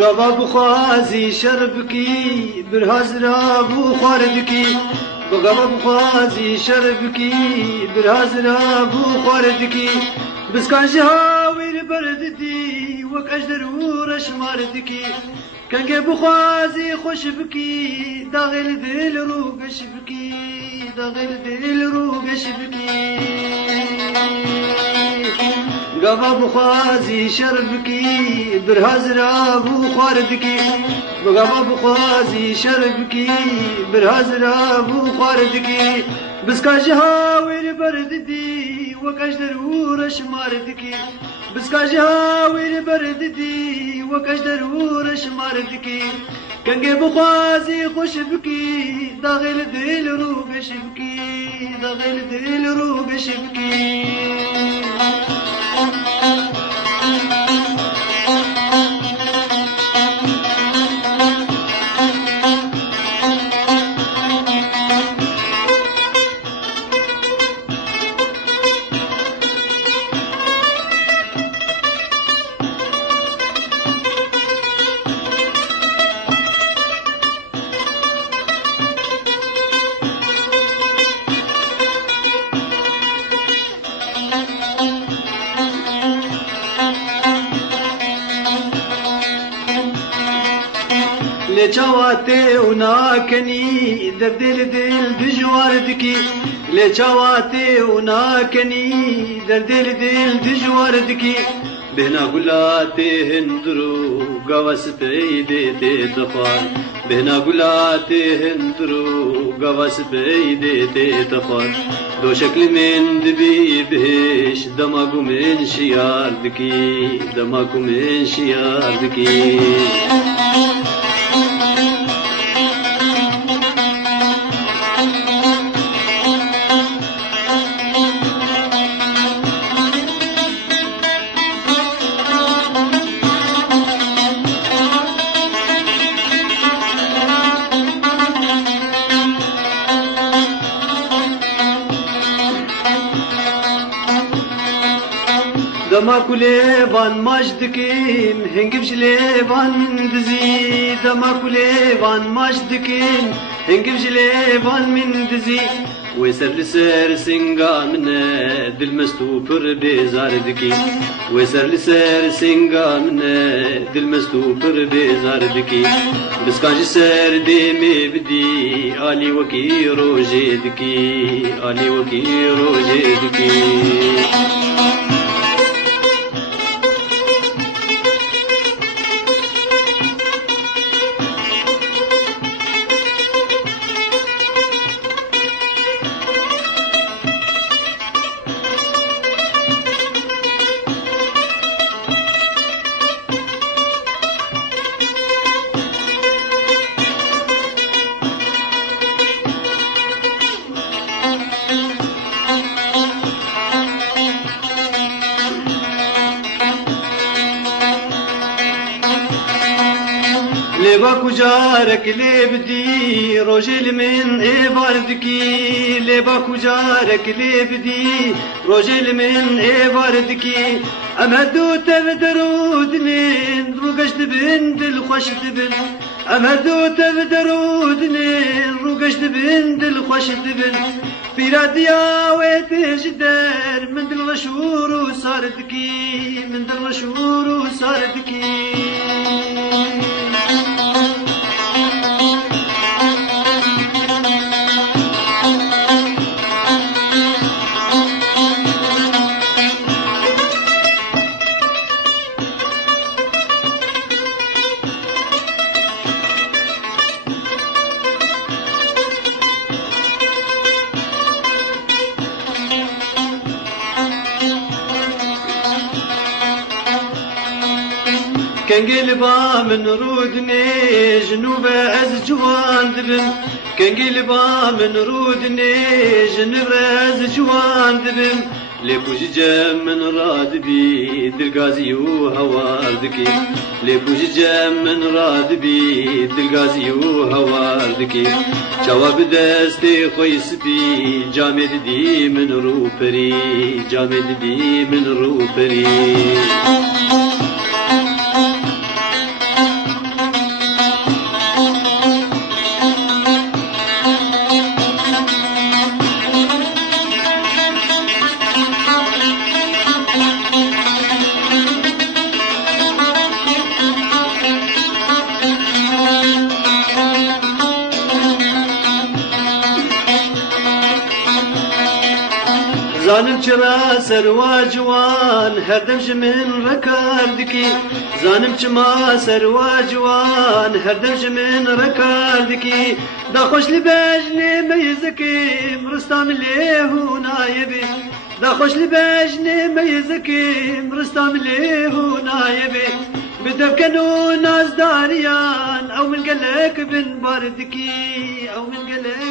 گوا بخوازی شربکی برهازرا بو خواردکی گوا بخوازی شربکی برهازرا بو خواردکی بسکان جهاویر برددی وک اجدر و رشماردکی کنگه بخوازی خوش بکی داغل دل رو گش بکی داغل دل رو گش بکی گوا بخوازی شربکی برهازرا بو خواردکی گوا بخوازی شربکی برهازرا بو خواردکی بسکا جهاویر برددی وکش در و رشماردکی بسکا جهاویر برددی وکش در و رشماردکی کنگه بخوازی خوش بکی داغل دل رو گش بکی داغل دل رو گش بکی لچواته وناکنی در دل دل دجوار دکی لچواته وناکنی در دل دل دجوار دکی بهنا گلاته هندرو گواس پیده ته تفار بهنا گلاته هندرو گواس پیده ته تفار دو شکل من دبی بهش دماغو من شیار دکی دماغو من شیار دکی دما كله وان ماجدكين هنجب جلي وان من دزي دما كله وان ماجدكين هنجب جلي وان من دزي ويسر لسر سنگا من دل مستو پر بيزار دكي ويسر لسر سنگا من دل مستو پر بيزار دكي بسكان سر دي مي بدي علي وكي روجي دكي علي وكي روجي دكي لبا كجارك لبدي رجل من إباردكي لبا كجارك لبدي رجل من إباردكي أمهدو تبدرو دلين روغش دبن دل خوش دبن امردو تبدرودني روقش دبن دل خوش دبن بيراديا ويتش دار من دل مشهور وصاردكي من دل مشهور وصاردكي كان قلبا من رودني جنوب از جوان دبم كان قلبا من رودني جنوب از جوان دبم لبوج جام من رادبي دلقازي وهواردكي لبوج جام من رادبي دلقازي وهواردكي جواب دستي خويس بي جامد دي من روبري جامد دي من روبري زانم چرا سروا جوان هردم من رکاردکی زانم چما سروا جوان هردم من رکاردکی دا خوش لباجني ميزكيم رستم ليه نايبي دا خوش لباجني ميزكيم رستم ليه نايبي بدفكنو ناس داريان او من قلك بن باردكي او من قلك